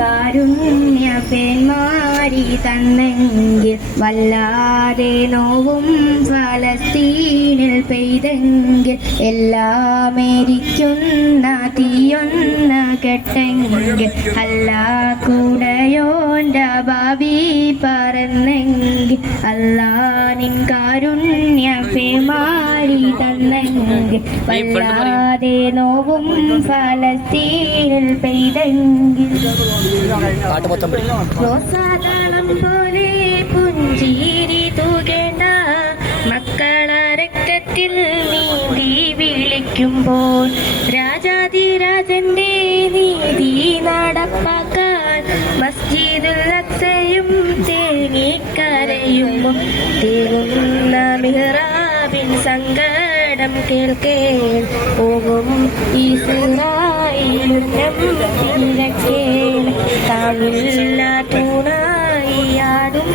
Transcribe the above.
കാരുണ്യപേന്മാരി തന്നെങ്കിൽ വല്ലാതെ നോവും ഫലസ്തീനിൽ പെയ്തെങ്കിൽ എല്ലാമേരിക്കുന്ന തീയൊന്ന് കെട്ടെങ്കിൽ അല്ലാ കൂടയോൻ്റെ ബാബി പറന്നെങ്കിൽ അല്ലാ നിൻ കാരുണ്യപേന്മാരി തന്നെങ്കിൽ വല്ലാതെ നോവും ഫലസ്തീനിൽ പെയ്തെങ്കിൽ റോസാദളം പോലെ പുഞ്ചിരി തൂകേണ്ട മക്കളരക്കത്തിൽ നീതി വിളിക്കുമ്പോൾ രാജാതിരാജന്റെ നീതി നടപ്പാക്കാൻ മസ്ജിദുൽ അക്സയും തേങ്ങിക്കരയുമ്പോൾ തേങ്ങുന്ന മിഹ്റാബിൻ സങ്കടം കേൾക്കേൽ പോകും ഈസ്രായേൽ താങ്ങില്ല തൂണായി ആടും